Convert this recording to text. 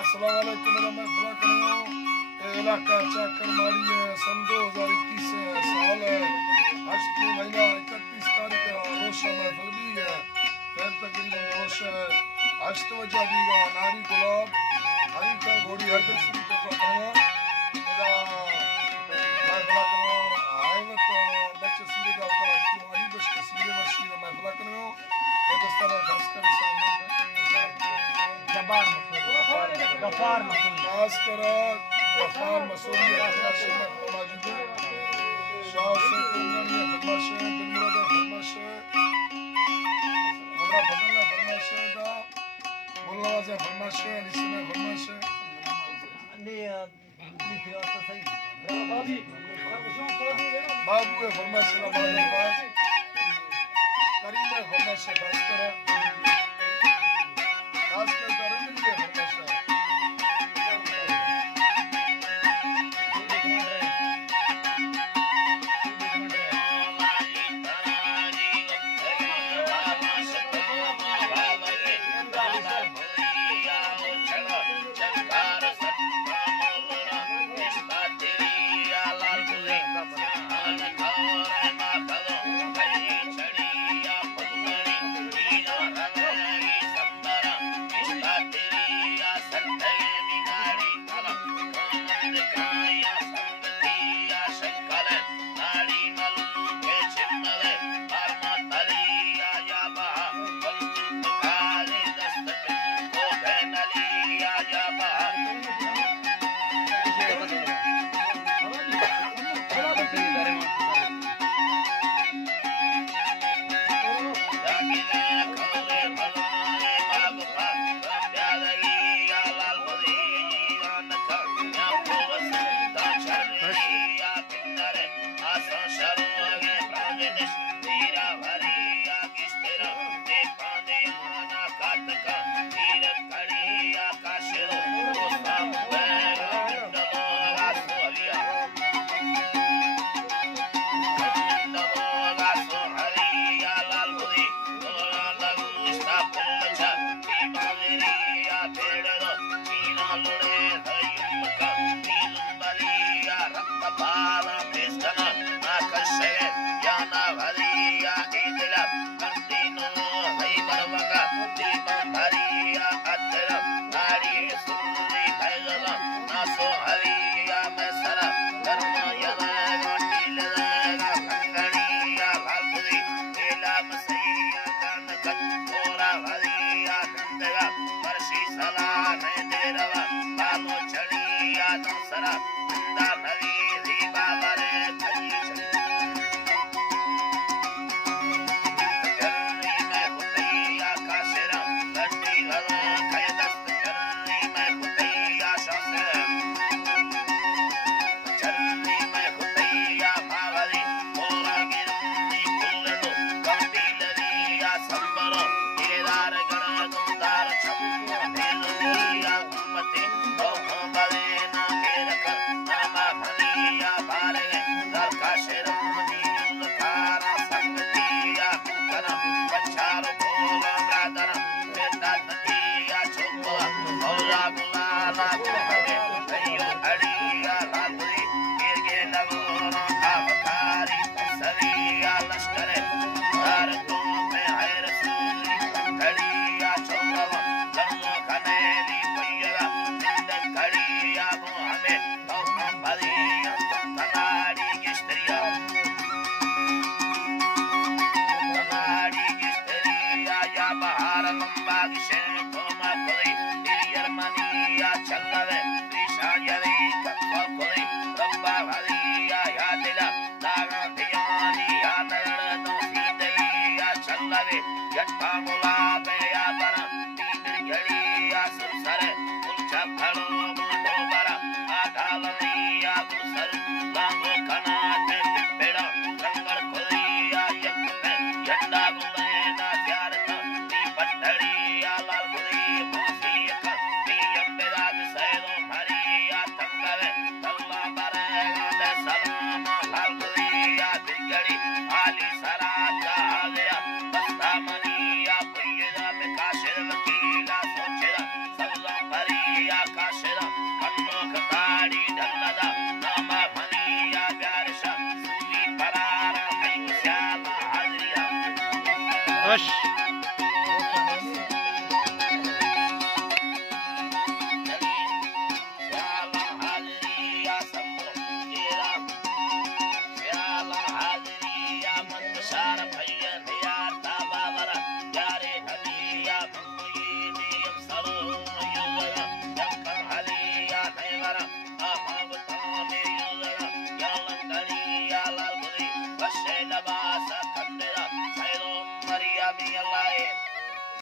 अस्सलाम वालेकुम मैं फला करूँ इलाका चाकर मारी है सन 2021 साल है आज की महीना 31 तारीख रोशा महफिल भी है फिर तकरीबन रोश है आज तवज्जो दीगा नारी गुलाब अभी का घोड़ी हर किसी को करूँगा इधर मैं फला करूँ आए मत बच्चे सीधे का होता क्यों अली बस के सीधे वर्षी में मैं फला करूँ ये दोस्तों खास कर सामने गफार खास कर गफार मसूरी फरमाश में मौजूद है शाह से कुंगनी फरमाश दिलमुराद फरमाश हमरा फजल फरमाश दा मुल्लाज फरमाश लिसन फरमाश बाबू फरमाश बाज करीम फरमाश खास कर Janda gulena ziyarat ni patthadi ya lal खुश।